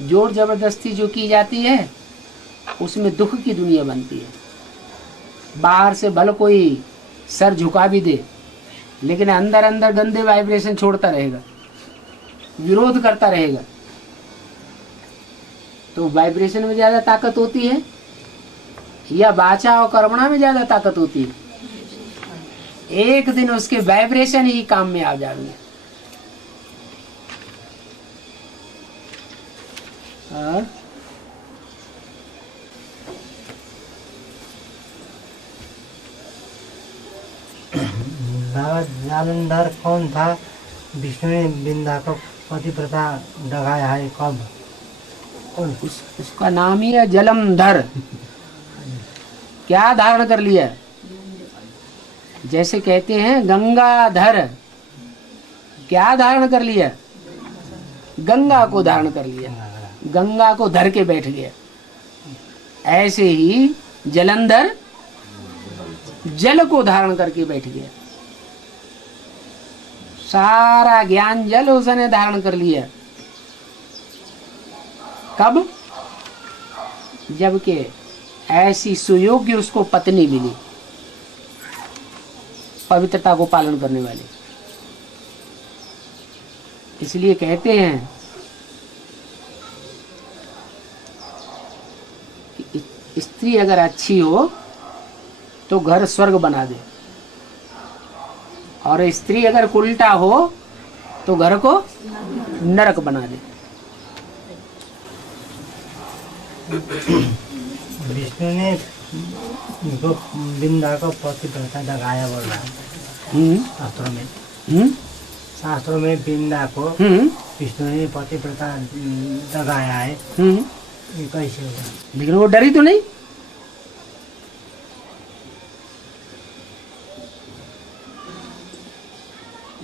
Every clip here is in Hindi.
जोर जबरदस्ती जो की जाती है उसमें दुख की दुनिया बनती है। बाहर से भले कोई सर झुका भी दे, लेकिन अंदर अंदर गंदे वाइब्रेशन छोड़ता रहेगा, विरोध करता रहेगा। तो वाइब्रेशन में ज्यादा ताकत होती है या वाचा और कर्मणा में ज्यादा ताकत होती है? एक दिन उसके वाइब्रेशन ही काम में आ जाएंगे। जालंधर कौन था? विष्णु ने बिंदा को पतिव्रता डगाया है कब? उसका नाम ही है जलंधर। क्या धारण कर लिया? जैसे कहते हैं गंगाधर, क्या धारण कर लिया? गंगा को धारण कर लिया, गंगा को धर के बैठ गया। ऐसे ही जलंधर जल को धारण करके बैठ गया। सारा ज्ञान जल उसने धारण कर लिया। कब? जबकि ऐसी सुयोग्य उसको पत्नी मिली, पवित्रता को पालन करने वाली। इसलिए कहते हैं कि स्त्री अगर अच्छी हो तो घर स्वर्ग बना दे, और स्त्री अगर उल्टा हो तो घर को नरक बना दे। विष्णु ने बिंदा को पतिव्रता डगाया बोल रहा है शास्त्रों में। शास्त्रों में बिंदा को विष्णु ने पतिव्रता डगाया है। ये कैसे होगा? लेकिन वो डरी तो नहीं।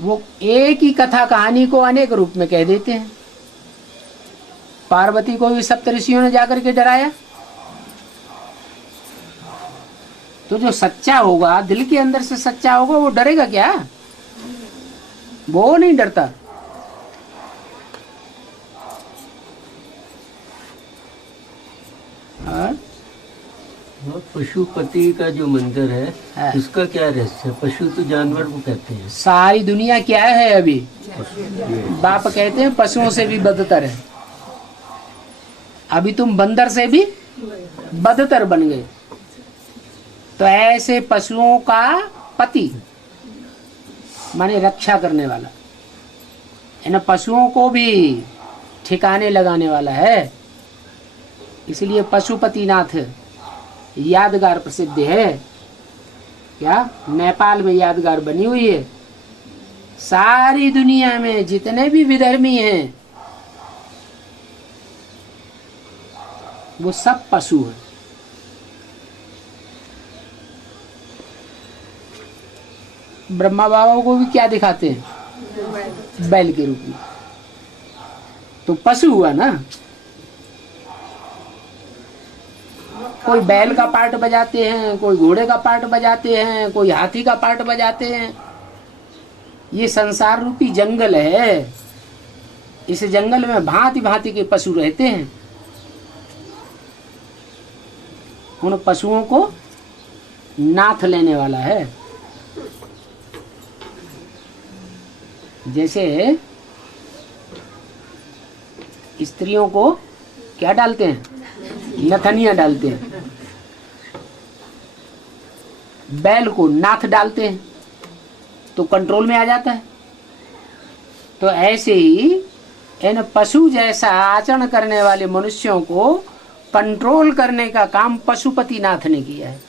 वो एक ही कथा कहानी को अनेक रूप में कह देते हैं। पार्वती को भी सप्तऋषियों ने जाकर के डराया। तो जो सच्चा होगा, दिल के अंदर से सच्चा होगा, वो डरेगा क्या? वो नहीं डरता। पशुपति का जो मंदिर है उसका क्या रहस्य है? पशु तो जानवर को कहते हैं। सारी दुनिया क्या है अभी? बाप कहते हैं पशुओं से भी बदतर है। अभी तुम बंदर से भी बदतर बन गए। तो ऐसे पशुओं का पति माने रक्षा करने वाला, इन पशुओं को भी ठिकाने लगाने वाला है। इसलिए पशुपतिनाथ यादगार प्रसिद्ध है। क्या? नेपाल में यादगार बनी हुई है। सारी दुनिया में जितने भी विधर्मी हैं वो सब पशु हैं। ब्रह्मा बाबा को भी क्या दिखाते हैं? बैल के रूप में। तो पशु हुआ ना। कोई बैल का पार्ट बजाते हैं, कोई घोड़े का पार्ट बजाते हैं, कोई हाथी का पार्ट बजाते हैं। ये संसार रूपी जंगल है। इस जंगल में भांति भांति के पशु रहते हैं। उन पशुओं को नाथ लेने वाला है। जैसे स्त्रियों को क्या डालते हैं? नथनिया डालते हैं। बैल को नाथ डालते हैं तो कंट्रोल में आ जाता है। तो ऐसे ही इन पशु जैसा आचरण करने वाले मनुष्यों को कंट्रोल करने का काम पशुपतिनाथ ने किया है।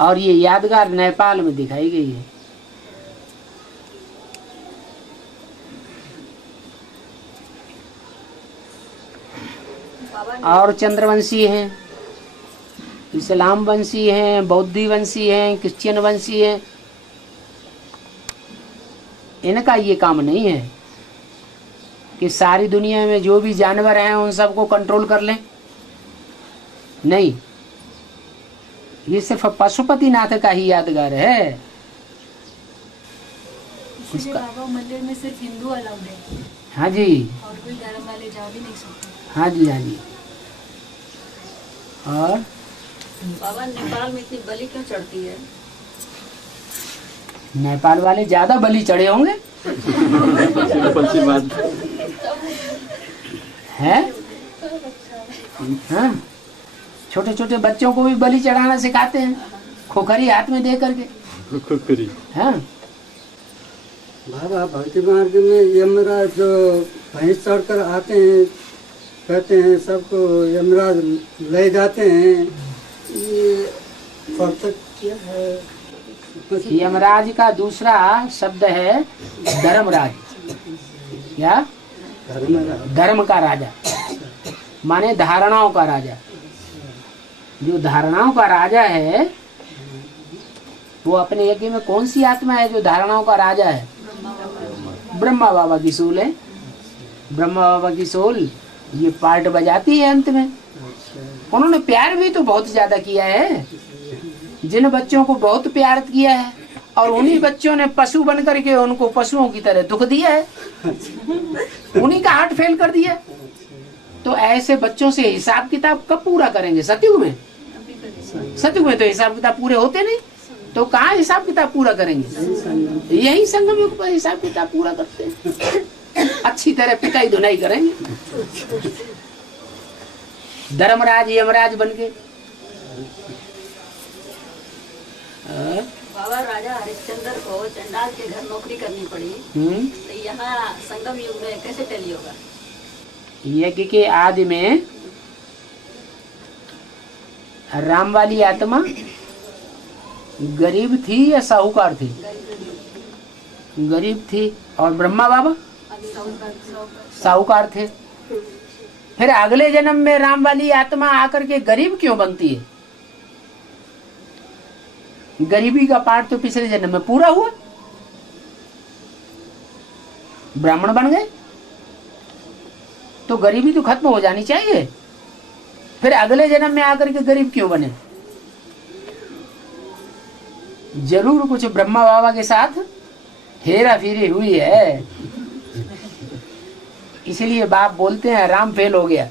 और ये यादगार नेपाल में दिखाई गई है। और चंद्रवंशी हैं, इस्लाम वंशी हैं, बौद्धी वंशी हैं, क्रिश्चियन वंशी हैं। इनका ये काम नहीं है कि सारी दुनिया में जो भी जानवर हैं उन सबको कंट्रोल कर लें। नहीं, ये सिर्फ पशुपतिनाथ का ही यादगार है। बाबा मंदिर में सिर्फ हिंदू अलाउड है? हाँ जी। और कोई धर्म भी नहीं सकते। हाँ जी, हाँ जी। और बाबा नेपाल में इतनी बलि क्यों चढ़ती है? नेपाल वाले ज्यादा बलि चढ़े होंगे। सिंपल सी बात। है हाँ, छोटे छोटे बच्चों को भी बलि चढ़ाना सिखाते हैं, खोखरी हाथ में दे करके। खोखरी। हाँ बाबा भक्ति मार्ग में यमराज जो भैंस चढ़कर आते हैं, कहते हैं सबको यमराज ले जाते हैं, ये प्रत्यक्ष है। यमराज का दूसरा शब्द है धर्मराज। क्या? धर्म का राजा, माने धारणाओं का राजा। जो धारणाओं का राजा है वो अपने यज्ञ में कौन सी आत्मा है जो धारणाओं का राजा है? ब्रह्मा बाबा की सोल है। ब्रह्मा बाबा की सोल ये पार्ट बजाती है अंत में। उन्होंने प्यार भी तो बहुत ज्यादा किया है, जिन बच्चों को बहुत प्यार किया है, और उन्हीं बच्चों ने पशु बन करके उनको पशुओं की तरह दुख दिया है, उन्हीं का हार्ट फेल कर दिया। तो ऐसे बच्चों से हिसाब किताब कब पूरा करेंगे? सतयुग में। सतयुग में तो हिसाब किताब पूरे होते नहीं, तो कहाँ हिसाब किताब पूरा करेंगे? यही संगम युग पर हिसाब किताब पूरा करते हैं, अच्छी तरह पिटाई धुनाई करेंगे। धर्मराज यमराज बन के। बाबा राजा हरिश्चंद्र को चंडाल के घर नौकरी करनी पड़ी, तो यहाँ संगम युग में कैसे टली होगा? यज्ञ के आदि में राम वाली आत्मा गरीब थी या साहूकार थी? गरीब थी। और ब्रह्मा बाबा साहूकार थे। फिर अगले जन्म में राम वाली आत्मा आकर के गरीब क्यों बनती है? गरीबी का पाठ तो पिछले जन्म में पूरा हुआ, ब्राह्मण बन गए, तो गरीबी तो खत्म हो जानी चाहिए। फिर अगले जन्म में आकर के गरीब क्यों बने? जरूर कुछ ब्रह्मा बाबा के साथ हेरा फेरी हुई है, इसलिए बाप बोलते हैं राम फेल हो गया।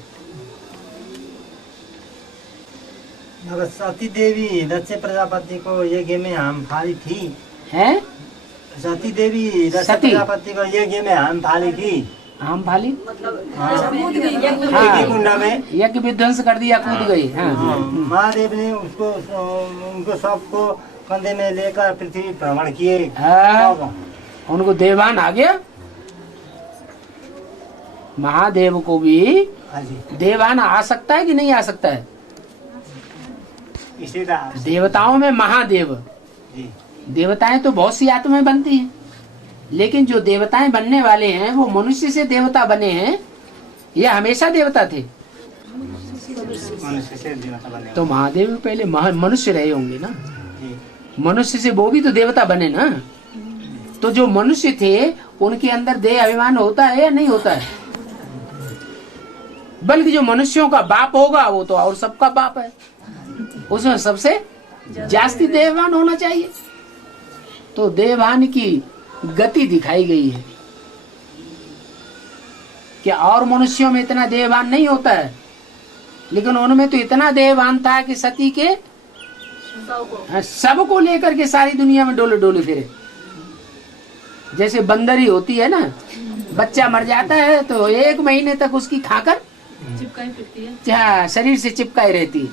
मगर सती देवी दक्ष प्रजापति को यज्ञ में हाम फाली थी। हैं? सती देवी दक्ष सती? प्रजापति को यज्ञ में हाम फाली थी। आम फाली? यज्ञ कुंड में यज्ञ विध्वंस कर दिया, कूद गई। हाँ। महादेव ने उसको उनको सबको कंधे में लेकर पृथ्वी भ्रमण किए। हाँ, उनको देवान आ गया। महादेव को भी देवान आ सकता है कि नहीं आ सकता है? देवताओं में महादेव, देवताएं तो बहुत सी आत्माएं बनती हैं, लेकिन जो देवताएं बनने वाले हैं वो मनुष्य से देवता बने हैं या हमेशा देवता थे? तो महादेव पहले मनुष्य रहे होंगे ना, मनुष्य से वो भी तो देवता बने ना। तो जो मनुष्य थे उनके अंदर देह अभिमान होता है या नहीं होता है? बल्कि जो मनुष्यों का बाप होगा वो तो और सबका बाप है, उसमें सबसे जास्ती देहवान होना चाहिए। तो देहवान की गति दिखाई गई है कि और मनुष्यों में इतना देहवान नहीं होता है, लेकिन उनमें तो इतना देहवान था कि सती के सबको लेकर के सारी दुनिया में डोले डोले फिरे। जैसे बंदरी होती है ना, बच्चा मर जाता है तो 1 महीने तक उसकी खाकर चिपकाई फिरती है, हाँ, शरीर से चिपकाई रहती है,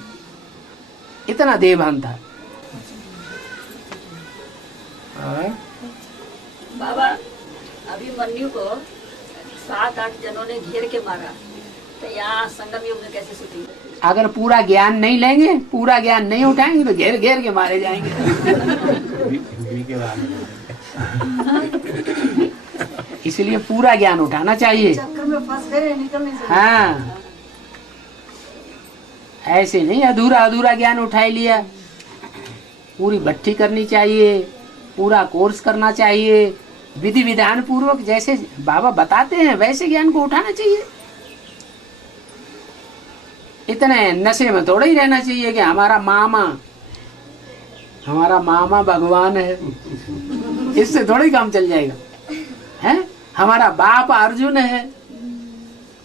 इतना देहवान था। बाबा अभी मन्यु को 7-8 जनों ने घेर के मारा, तो यहाँ संगम युग में कैसे शूटिंग? अगर पूरा ज्ञान नहीं लेंगे, पूरा ज्ञान नहीं उठाएंगे तो घेर घेर के मारे जाएंगे। इसलिए पूरा ज्ञान उठाना चाहिए। चक्कर में फंस गए, निकल नहीं सकते। हाँ, ऐसे नहीं अधूरा अधूरा ज्ञान उठा लिया, पूरी भट्टी करनी चाहिए, पूरा कोर्स करना चाहिए, विधि विधान पूर्वक जैसे बाबा बताते हैं वैसे ज्ञान को उठाना चाहिए। इतने नशे में थोड़ा ही रहना चाहिए कि हमारा मामा भगवान है, इससे थोड़ा ही काम चल जाएगा। है हमारा बाप अर्जुन है,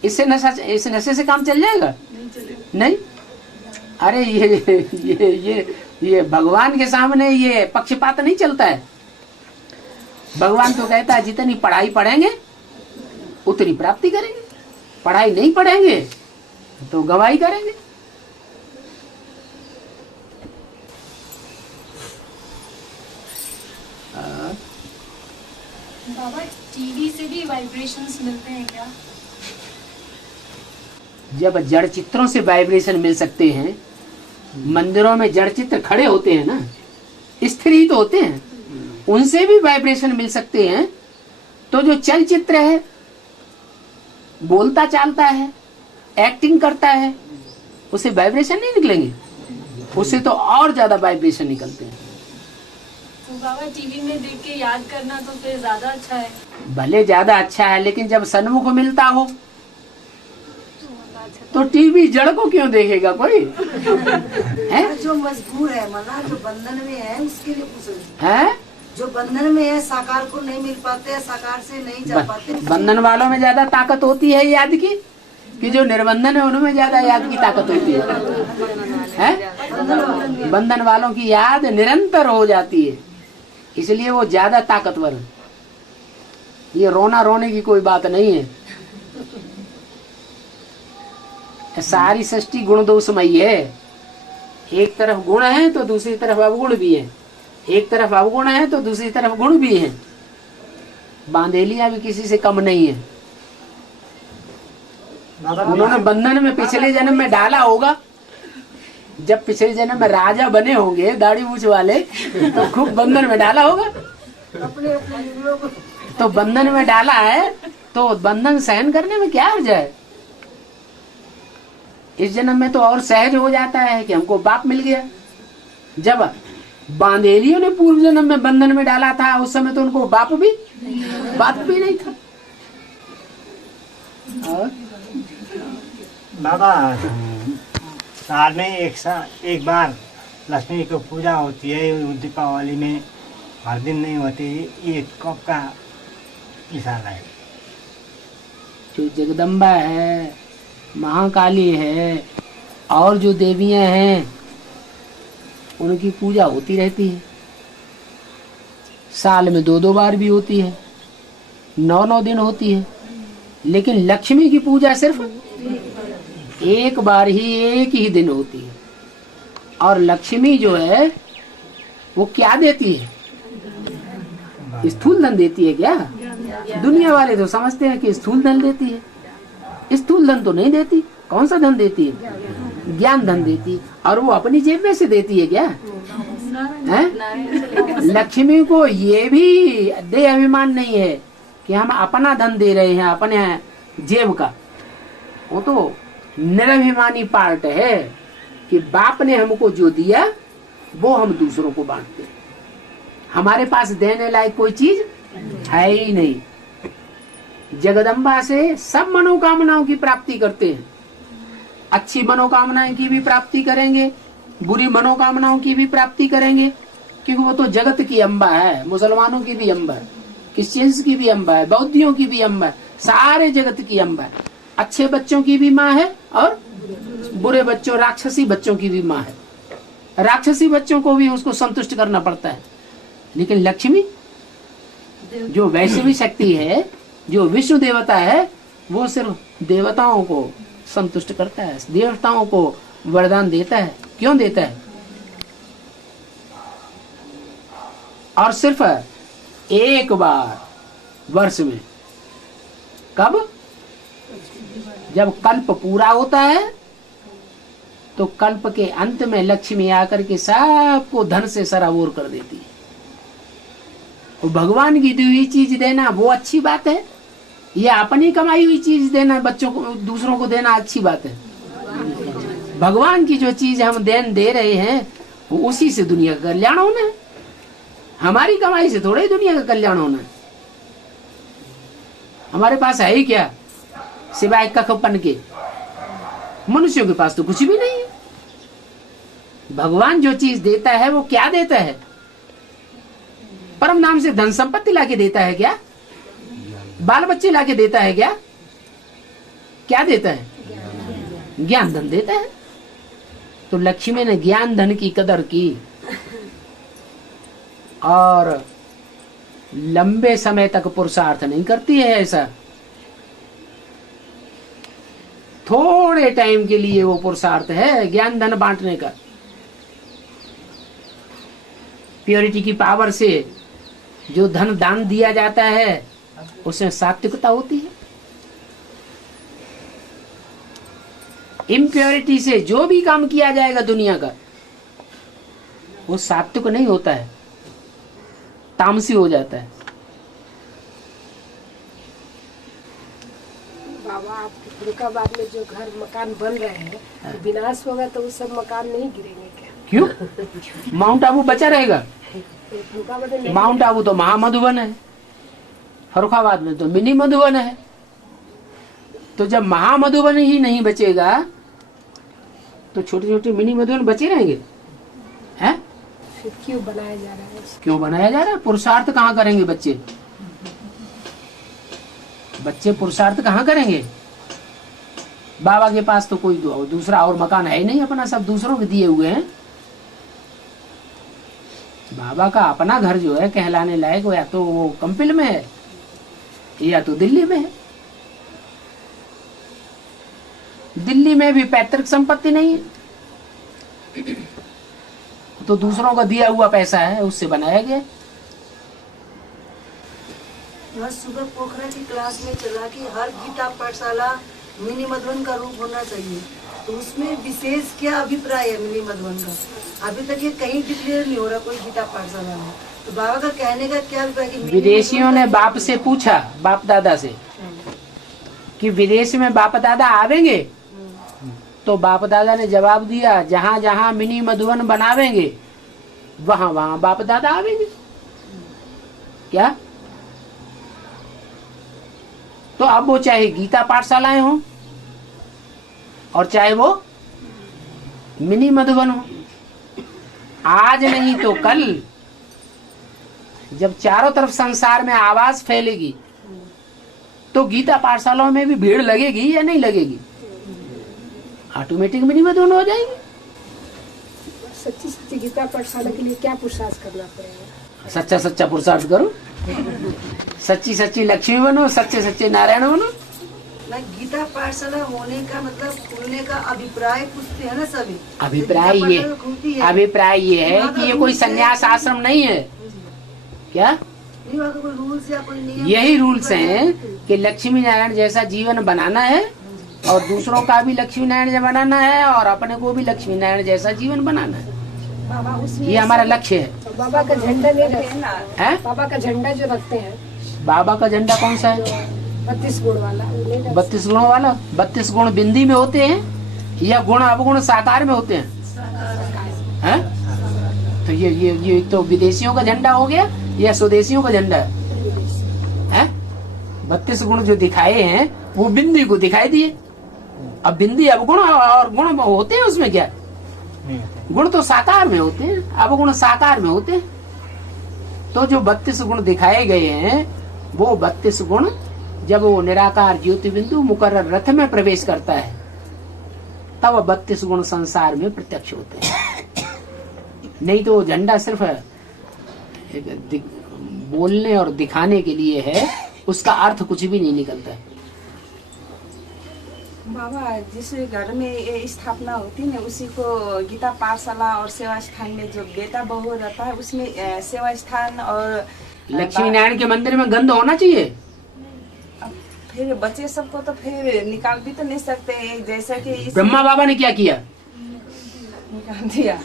इससे नशा, इस नशे से काम चल जाएगा? नहीं। अरे ये भगवान के सामने ये पक्षपात नहीं चलता है। भगवान तो कहता है जितनी पढ़ाई पढ़ेंगे उतनी प्राप्ति करेंगे, पढ़ाई नहीं पढ़ेंगे तो गवाही करेंगे। बाबा टीवी से भी वाइब्रेशंस मिलते हैं क्या? जब जड़ चित्रों से वाइब्रेशन मिल सकते हैं, मंदिरों में जड़ चित्र खड़े होते हैं ना, स्थिर ही तो होते हैं, उनसे भी वाइब्रेशन मिल सकते हैं। तो जो चलचित्र है, बोलता चालता है, एक्टिंग करता है, उसे वाइब्रेशन नहीं निकलेंगे? उससे तो और ज्यादा वाइब्रेशन निकलते हैं। तो बाबा टीवी में देख के याद करना तो फिर ज्यादा अच्छा है। भले ज्यादा अच्छा है, लेकिन जब सन्मुख मिलता हो तो टीवी जड़ को क्यों देखेगा कोई? है जो मजबूर है मना, जो बंधन में है उसके लिए पूछ रही हैं? जो बंधन में है, साकार को नहीं मिल पाते, साकार से नहीं जा पाते। बंधन वालों में ज्यादा ताकत होती है याद की, कि जो निर्बंधन है उनमें ज्यादा याद की ताकत होती है? बंधन वालों की याद निरंतर हो जाती है, इसलिए वो ज्यादा ताकतवर है। ये रोना रोने की कोई बात नहीं है। सारी सृष्टि गुण दोषमयी है। एक तरफ गुण है तो दूसरी तरफ अवगुण भी है, एक तरफ अवगुण है तो दूसरी तरफ गुण भी है। बांधेलियां भी किसी से कम नहीं है। उन्होंने बंधन में पिछले जन्म में डाला होगा, जब पिछले जन्म में राजा बने होंगे दाढ़ी मूछ वाले, तो खूब बंधन में डाला होगा। तो बंधन में डाला है तो बंधन सहन करने में क्या हर्ज है? इस जन्म में तो और सहज हो जाता है कि हमको बाप मिल गया। जब बांधेलियों ने पूर्व जन्म में बंधन में डाला था, उस समय तो उनको बाप भी नहीं था। और बाबा साल में एक बार लक्ष्मी की पूजा होती है, दीपावली में हर दिन नहीं होती। ये कब का इशारा है? जो जगदम्बा है, महाकाली है, और जो देवियां हैं उनकी पूजा होती रहती है। साल में 2-2 बार भी होती है, 9-9 दिन होती है। लेकिन लक्ष्मी की पूजा सिर्फ एक बार ही, एक ही दिन होती है। और लक्ष्मी जो है वो क्या देती है? स्थूल धन देती है क्या? दुनिया वाले तो समझते हैं कि स्थूल धन देती है। स्थूल धन तो नहीं देती। कौन सा धन देती है? ज्ञान धन देती। और वो अपनी जेब में से देती है क्या? है? लक्ष्मी को ये भी देह अभिमान नहीं है कि हम अपना धन दे रहे हैं अपने जेब का। वो तो निराभिमानी पार्ट है कि बाप ने हमको जो दिया वो हम दूसरों को बांटते हैं। हमारे पास देने लायक कोई चीज है ही नहीं। जगदम्बा से सब मनोकामनाओं की प्राप्ति करते हैं। अच्छी मनोकामनाएं की भी प्राप्ति करेंगे, बुरी मनोकामनाओं की भी प्राप्ति करेंगे, क्योंकि वो तो जगत की अम्बा है। मुसलमानों की भी अम्बा है, क्रिश्चियंस की भी अम्बा है, बौद्धियों की भी अम्बा है, सारे जगत की अम्बा है। अच्छे बच्चों की भी माँ है और बुरे बच्चों, राक्षसी बच्चों की भी माँ है। राक्षसी बच्चों को भी उसको संतुष्ट करना पड़ता है। लेकिन लक्ष्मी जो वैष्णवी शक्ति है, जो विष्णु देवता है, वो सिर्फ देवताओं को संतुष्ट करता है, देवताओं को वरदान देता है। क्यों देता है? और सिर्फ एक बार वर्ष में। कब? जब कल्प पूरा होता है तो कल्प के अंत में लक्ष्मी आकर के सबको धन से सराबोर कर देती है। तो भगवान की दी हुई चीज देना वो अच्छी बात है, या अपनी कमाई हुई चीज देना बच्चों को, दूसरों को देना अच्छी बात है? भगवान की जो चीज हम देन दे रहे हैं वो उसी से दुनिया का कल्याण होना है। हमारी कमाई से थोड़ा ही दुनिया का कल्याण होना है। हमारे पास है ही क्या सिवाय कखपन के? मनुष्यों के पास तो कुछ भी नहीं है। भगवान जो चीज देता है वो क्या देता है? परम नाम से धन संपत्ति लाके देता है क्या? बाल बच्चे लाके देता है क्या? क्या देता है? ज्ञान धन देता है। तो लक्ष्मी ने ज्ञान धन की कदर की और लंबे समय तक पुरुषार्थ नहीं करती है। ऐसा थोड़े टाइम के लिए वो पुरुषार्थ है ज्ञान धन बांटने का। प्योरिटी की पावर से जो धन दान दिया जाता है उसमें सात्विकता होती है। इम्प्योरिटी से जो भी काम किया जाएगा दुनिया का वो सात्विक नहीं होता है, तामसी हो जाता है। बाबा आपके फरुखाबाद में जो घर मकान बन रहे हैं विनाश होगा तो वो सब मकान नहीं गिरेंगे क्या? क्यों? माउंट आबू बचा रहेगा। फरुखाबाद में माउंट आबू तो महामधुबन है, फरुखाबाद में तो मिनी मधुबन है। तो जब महामधुबन ही नहीं बचेगा तो छोटे छोटे मिनी मधुबन बचे रहेंगे हैं? फिर क्यों बनाया जा रहा है? क्यों बनाया जा रहा है? पुरुषार्थ कहाँ करेंगे बच्चे? बच्चे पुरुषार्थ कहाँ करेंगे? बाबा के पास तो कोई दूसरा और मकान है ही नहीं अपना, सब दूसरों के दिए हुए हैं। बाबा का अपना घर जो है कहलाने लायक वो या तो वो कंपिल में है या तो दिल्ली में है। दिल्ली में भी पैतृक संपत्ति नहीं है तो दूसरों का दिया हुआ पैसा है उससे बनाया गया। वह सुबह पोखरा की क्लास में चला कि हर गीता पाठशाला मिनी मधुबन का रूप होना चाहिए। तो उसमें विशेष क्या अभिप्राय है मिनी मधुबन का? अभी तक ये कहीं डिक्लेयर नहीं हो रहा कोई गीता पाठशाला में। तो बाबा का कहने का क्या अभिप्राय? कि विदेशियों ने बाप से पूछा, बाप दादा से, कि विदेश में बाप दादा आवेंगे? तो बाप दादा ने जवाब दिया जहाँ जहाँ मिनी मधुबन बनावेंगे वहाँ वहाँ बाप दादा आवेंगे। क्या? तो अब वो चाहे गीता पाठशालाएं हों और चाहे वो मिनी मधुबन हो, आज नहीं तो कल जब चारों तरफ संसार में आवाज फैलेगी तो गीता पाठशालाओं में भी भीड़ लगेगी या नहीं लगेगी? ऑटोमेटिक मिनी मधुबन हो जाएंगे। सच्ची सच्ची गीता पाठशाला के लिए क्या पुरुषार्थ करना पड़ेगा? सच्चा सच्चा पुरुषार्थ करो, सच्ची सच्ची लक्ष्मी बनो, सच्चे सच्चे नारायण बनो। ना गीता पाठशाला होने का मतलब खुलने का अभिप्राय पूछते हैं ना सभी। अभिप्राय ये है कि ये कोई संन्यास आश्रम नहीं है। क्या? नहीं, वहाँ का कोई रूल्स या कोई नियम? यही रूल्स हैं कि लक्ष्मी नारायण जैसा जीवन बनाना है और दूसरों का भी लक्ष्मी नारायण जैसा बनाना है और अपने को भी लक्ष्मी नारायण जैसा जीवन बनाना है। बाबा उसमें ये हमारा लक्ष्य है। बाबा का झंडा नहीं रखते हैं? बाबा का झंडा जो रखते हैं, बाबा का झंडा कौन सा है? 32 गुण वाला। 32 गुणों वाला। 32 गुण बिंदी में होते हैं या गुण अवगुण साकार में होते हैं? तो ये तो विदेशियों का झंडा हो गया या स्वदेशियों का झंडा है? 32 गुण जो दिखाए हैं वो बिंदी को दिखाई दिए। अब बिंदी अवगुण और गुण होते हैं उसमें क्या? गुण तो साकार में होते हैं, अवगुण साकार में होते हैं। तो जो 32 गुण दिखाए गए हैं वो 32 गुण जब वो निराकार ज्योति बिंदु मुकर्रर रथ में प्रवेश करता है तब 32 गुण संसार में प्रत्यक्ष होते हैं। नहीं तो झंडा सिर्फ बोलने और दिखाने के लिए है, उसका अर्थ कुछ भी नहीं निकलता है। बाबा जिस घर में ये स्थापना होती है उसी को गीता पाठशाला और सेवा स्थान में जो बेटा बहू रहता है उसमें सेवा स्थान और लक्ष्मी नारायण के मंदिर में गंध होना चाहिए। फिर बच्चे सबको तो फिर निकाल भी तो नहीं सकते, जैसा कि ब्रह्मा बाबा ने क्या किया? निकाल दिया।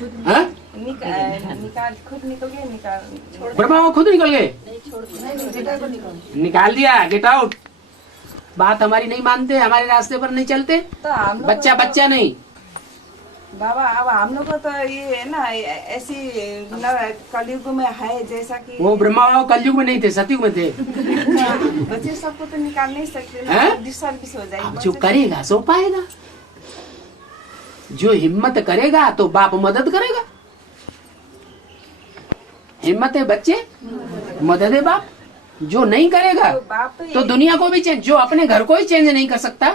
निकाल खुद निकल गए, निकाल ब्रह्मा बाबा खुद निकल गए, निकाल दिया। Get out. बात हमारी नहीं मानते, हमारे रास्ते पर नहीं चलते, तो हम बच्चा बच्चा नहीं। बाबा अब हम लोग को तो ये है ना ऐसी कलयुग में है जैसा कि वो ब्रह्मा बाबा कलयुग में नहीं थे, सतयुग में थे। बच्चे सबको तो निकाल नहीं सकते, डिसर्विस हो जाएगी। जो करेगा सो पाएगा, जो हिम्मत करेगा तो बाप मदद करेगा। हिम्मत है बच्चे, मदद है बाप। जो नहीं करेगा तो दुनिया को भी चेंज, जो अपने घर को ही चेंज नहीं कर सकता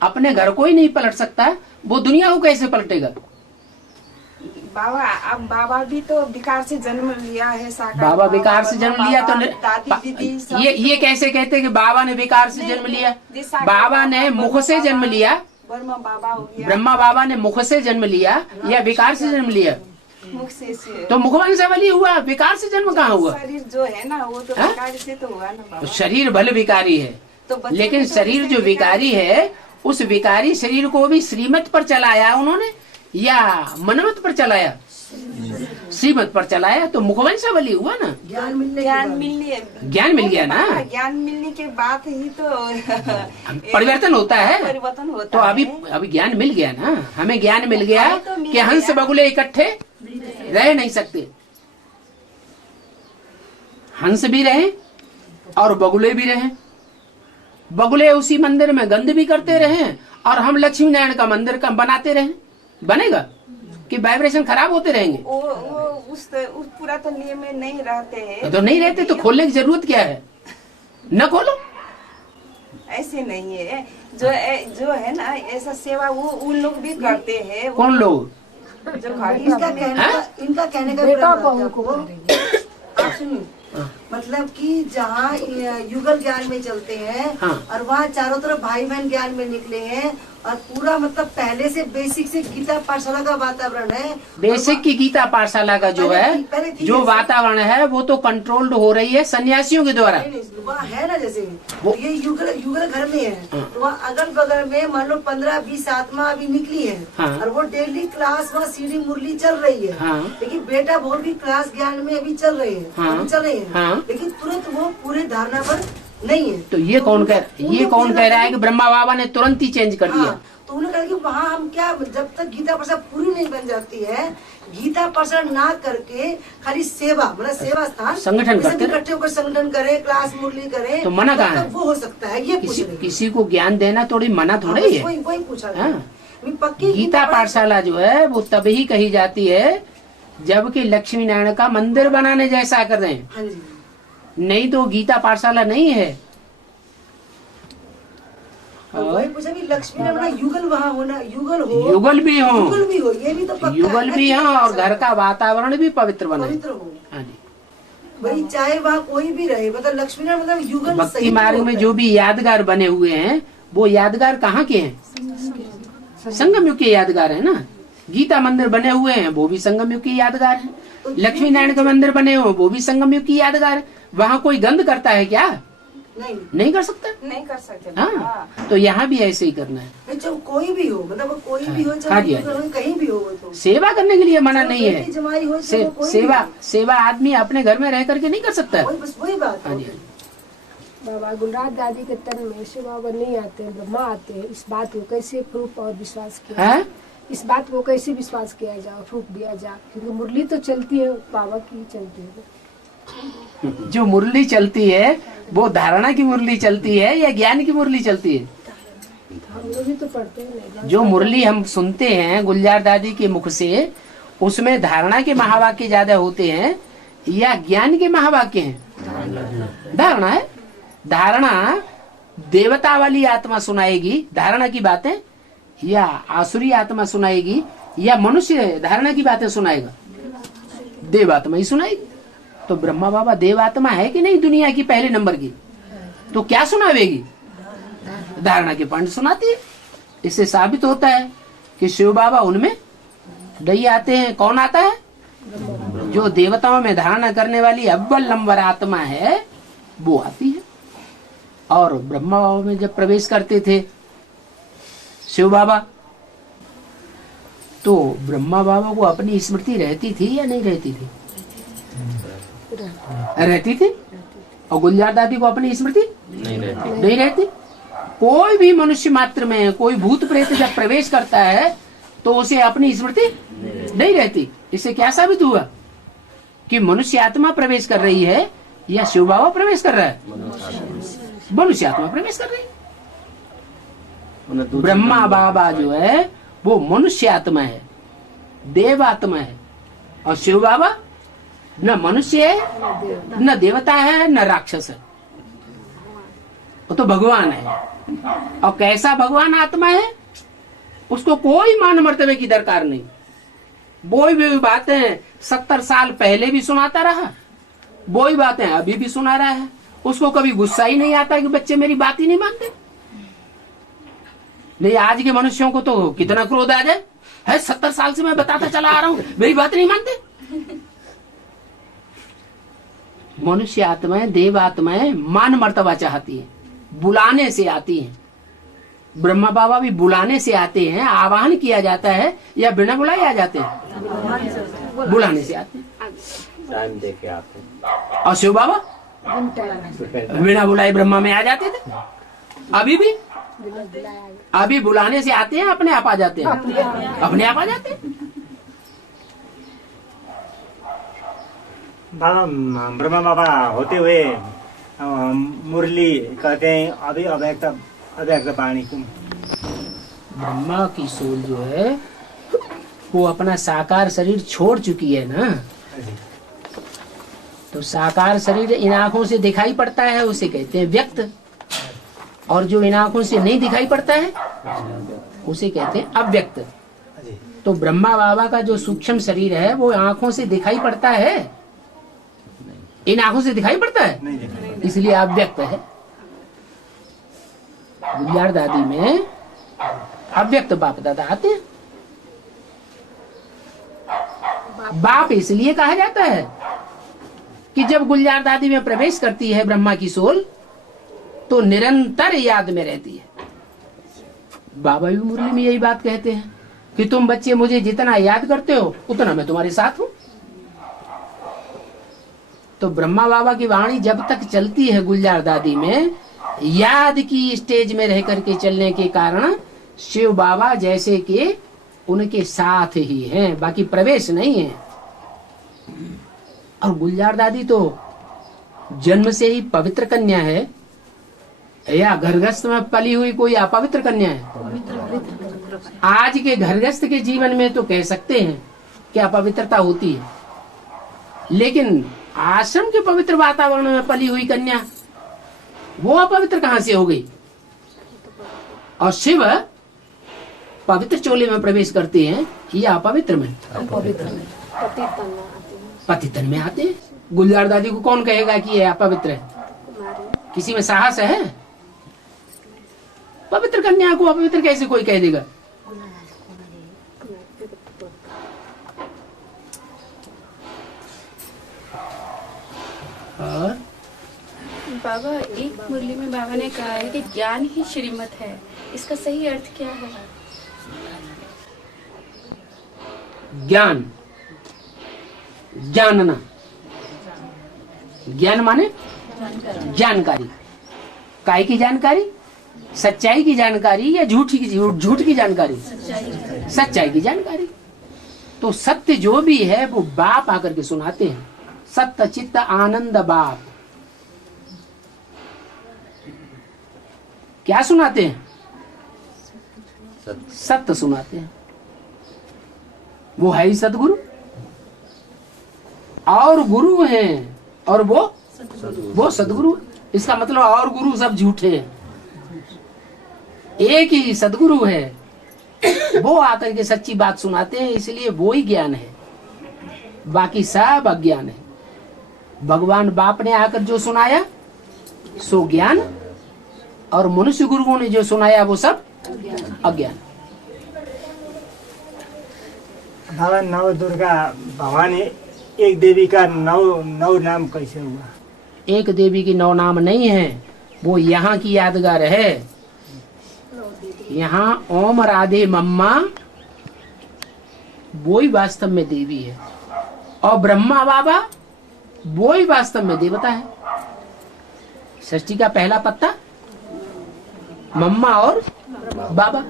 अपने घर को ही नहीं पलट सकता, वो दुनिया को कैसे पलटेगा? बाबा, अब बाबा भी तो विकार से जन्म लिया है। साकार बाबा विकार से जन्म लिया तो दादी दीदी सब ये कैसे कहते हैं कि बाबा ने विकार से जन्म लिया? बाबा ने मुख से जन्म लिया, ब्रह्मा बाबा हो गया। ब्रह्मा बाबा ने मुख से जन्म लिया या विकार से जन्म लिया? मुख से तो मुखवंशावली हुआ, विकार से जन्म कहाँ हुआ? शरीर जो है ना वो तो विकार से तो हुआ ना बाबा। शरीर भले विकारी है, लेकिन शरीर जो विकारी है उस विकारी शरीर को भी श्रीमत पर चलाया उन्होंने या मनमत पर चलाया? श्रीमत पर चलाया, तो मुखवंशावली हुआ ना। ज्ञान मिल गया ना। ज्ञान मिलने के बाद ही तो परिवर्तन होता है। परिवर्तन होता तो अभी ज्ञान मिल गया ना, हमें ज्ञान मिल गया कि हंस बगुले इकट्ठे रह नहीं सकते। हंस भी रहे और बगुले भी रहे। बगुले उसी मंदिर में गंध भी करते रहे और हम लक्ष्मी नारायण का मंदिर का बनाते रहे, बनेगा कि वाइब्रेशन खराब होते रहेंगे? वो उस पूरा तो नियम में नहीं रहते हैं। तो नहीं रहते तो खोलने की जरूरत क्या है? न खोलो। ऐसे नहीं है, जो है ना ऐसा सेवा वो उन लोग भी करते हैं। कौन लोग? जो खाली इनका कहने का बेटा बहू को आप सुनिए, मतलब कि जहाँ युगल ज्ञान में चलते हैं और वहाँ चारों तरफ भाई बहन ज्ञान में निकले हैं और पूरा मतलब पहले से बेसिक से गीता पाठशाला का वातावरण है। बेसिक की गीता पाठशाला का जो है जो वातावरण है वो तो कंट्रोल्ड हो रही है सन्यासियों के द्वारा। वहाँ है ना, जैसे तो ये युगल घर में है तो वहाँ अगल बगल में मान लो 15-20 आत्मा अभी निकली है और वो डेली क्लास वहाँ सीढ़ी मुरली चल रही है। लेकिन बेटा बहुत भी क्लास ज्ञान में अभी चल रहे हैं, लेकिन तुरंत वो पूरे धारणा पर नहीं है। तो ये कौन कह रहा है कि ब्रह्मा बाबा ने तुरंत ही चेंज कर दिया? तो उन्होंने कहा कि वहाँ हम क्या, जब तक गीता पाठशाला पूरी नहीं बन जाती है, गीता पाठशाला ना करके खाली सेवा मतलब सेवा स्थान संगठन करते इकट्ठे होकर संगठन करे, क्लास मुरली करे, तो मना कहाँ है? वो हो सकता है ये किसी को ज्ञान देना थोड़ी मना थोड़ा ही है। वही पूछा पक्की गीता पाठशाला जो है वो तभी कही जाती है जबकि लक्ष्मी नारायण का मंदिर बनाने जैसा कर रहे हैं, नहीं तो गीता पाठशाला नहीं है। वही पूछा कि लक्ष्मी नारायण युगल वहाँ होना, युगल भी हो ये भी तो पक्का युगल भी है और घर का वातावरण भी पवित्र बने। भाई चाहे वहाँ कोई भी रहे, मतलब लक्ष्मी नारायण मतलब युगल। भक्ति मार्ग में जो भी यादगार बने हुए हैं वो यादगार कहाँ के हैं? संगम युग के यादगार है ना। गीता मंदिर बने हुए हैं वो भी संगम युग की यादगार है। लक्ष्मी नारायण के मंदिर बने हुए वो भी संगम युग की यादगार है। वहाँ कोई गंद करता है क्या? नहीं कर सकता। नहीं कर सकते। हाँ, तो यहाँ भी ऐसे ही करना है। जब कोई भी हो, मतलब कोई भी हो, चाहे कहीं भी हो, तो सेवा करने के लिए मना नहीं है। सेवा आदमी अपने घर में रह करके नहीं कर सकता। वही बात है। बाबा गुलराज दादी के तन में शिव बाबा नहीं आते, ब्रह्मा आते हैं। इस बात को कैसे प्रूफ और विश्वास किया है? इस बात को कैसे विश्वास किया जाए, प्रूफ दिया जाए? क्योंकि मुरली तो चलती है, बाबा की चलती है। जो मुरली चलती है वो धारणा की मुरली चलती है या ज्ञान की मुरली चलती है? हम लोग भी तो पढ़ते हैं। जो मुरली हम सुनते हैं गुलजार दादी के मुख से, उसमें धारणा के महावाक्य ज्यादा होते हैं या ज्ञान के महावाक्य हैं? धारणा है। धारणा देवता वाली आत्मा सुनाएगी धारणा की बातें, या आसुरी आत्मा सुनाएगी, या मनुष्य धारणा की बातें सुनाएगा? देवात्मा ही सुनाएगी। तो ब्रह्मा बाबा देवात्मा है कि नहीं दुनिया की पहले नंबर की? तो क्या सुनावेगी? धारणा के पॉइंट सुनाती है। इससे साबित होता है कि शिव बाबा उनमें नहीं आते हैं। कौन आता है? जो देवताओं में धारणा करने वाली अव्वल नंबर आत्मा है वो आती है। और ब्रह्मा बाबा में जब प्रवेश करते थे शिव बाबा, तो ब्रह्मा बाबा को अपनी स्मृति रहती थी या नहीं रहती थी? रहती थी। और गुलजार दादी को अपनी स्मृति नहीं रहती। कोई भी मनुष्य मात्र में कोई भूत प्रेत जब प्रवेश करता है तो उसे अपनी स्मृति नहीं रहती। इससे क्या साबित हुआ कि मनुष्य आत्मा प्रवेश कर रही है या शिव बाबा प्रवेश कर रहा है? मनुष्य आत्मा प्रवेश कर रही है। ब्रह्मा बाबा जो है वो मनुष्य आत्मा है, देव आत्मा है, और शिव बाबा न मनुष्य है, न देवता है, न राक्षस है, वो तो भगवान है। और कैसा भगवान आत्मा है, उसको कोई मान मर्तबे की दरकार नहीं। वही भी बातें 70 साल पहले भी सुनाता रहा, वही बातें अभी भी सुना रहा है। उसको कभी गुस्सा ही नहीं आता कि बच्चे मेरी बात ही नहीं मानते। नहीं, आज के मनुष्यों को तो कितना क्रोध आ जाए, है 70 साल से मैं बताता चला आ रहा हूं, मेरी बात नहीं मानते। मनुष्य आत्माएं, देव आत्माएं मान मर्तबा चाहती है, बुलाने से आती है। ब्रह्मा बाबा भी बुलाने से आते हैं, आवाहन किया जाता है, या बिना बुलाए आ जाते हैं? बुलाने से आते हैं, टाइम दे के आते हैं। और शिव बाबा बिना बुलाए ब्रह्मा में आ जाते थे। अभी भी अभी बुलाने से आते हैं, अपने आप आ जाते हैं, अपने आप आ जाते हैं। बाबा ब्रह्मा बाबा होते हुए मुरली कहते हैं अभी अव्यक्त वाणी क्यों? ब्रह्मा की सोल जो है वो अपना साकार शरीर छोड़ चुकी है ना, तो साकार शरीर इन आंखों से दिखाई पड़ता है, उसे कहते हैं व्यक्त। और जो इन आंखों से नहीं दिखाई पड़ता है उसे कहते हैं अव्यक्त। तो ब्रह्मा बाबा का जो सूक्ष्म शरीर है वो आंखों से दिखाई पड़ता है, इन आंखों से दिखाई पड़ता है, इसलिए अव्यक्त है। गुलियार दादी में अव्यक्त बाप दादा आते हैं। बाप इसलिए कहा जाता है कि जब गुलजार दादी में प्रवेश करती है ब्रह्मा की सोल, तो निरंतर याद में रहती है। बाबा भी मुरली में यही बात कहते हैं कि तुम बच्चे मुझे जितना याद करते हो उतना मैं तुम्हारे साथ हूं। तो ब्रह्मा बाबा की वाणी जब तक चलती है गुलजार दादी में, याद की स्टेज में रह करके चलने के कारण शिव बाबा जैसे कि उनके साथ ही हैं, बाकी प्रवेश नहीं है। और गुलजार दादी तो जन्म से ही पवित्र कन्या है, या घरगस्थ में पली हुई कोई अपवित्र कन्या है? आज के घरगस्थ के जीवन में तो कह सकते हैं कि अपवित्रता होती है, लेकिन आश्रम के पवित्र वातावरण में पली हुई कन्या वो अपवित्र कहां से हो गई? और शिव पवित्र चोले में प्रवेश करते हैं या अपवित्र में? पतितन में आते हैं। गुलजार दादी को कौन कहेगा कि ये अपवित्र है? किसी में साहस है? पवित्र कन्या को अपवित्र कैसे कोई कह देगा? और बाबा, एक मुरली में बाबा ने कहा है कि ज्ञान ही श्रीमत है, इसका सही अर्थ क्या है? ज्ञान, जानना। ज्ञान माने जानकारी। काय की जानकारी? सच्चाई की जानकारी या झूठ की जानकारी? सच्चाई की जानकारी। तो सत्य जो भी है वो बाप आकर के सुनाते हैं। सत्य चित्त आनंद बाप क्या सुनाते हैं? सत्य सुनाते हैं। वो है ही सदगुरु, और गुरु हैं, और वो सदगुरु। इसका मतलब और गुरु सब झूठे हैं, एक ही सदगुरु है, वो आकर के सच्ची बात सुनाते हैं, इसलिए वो ही ज्ञान है, बाकी सब अज्ञान है। भगवान बाप ने आकर जो सुनाया सो ज्ञान, और मनुष्य गुरुओं ने जो सुनाया वो सब अज्ञान। बाबा, नौ दुर्गा भवानी एक देवी का नौ नाम कैसे हुआ? एक देवी की 9 नाम नहीं है, वो यहाँ की यादगार है। यहाँ ओम राधे मम्मा वो ही वास्तव में देवी है, और ब्रह्मा बाबा वो ही वास्तव में देवता है। षष्ठी का पहला पत्ता मम्मा और बाबा,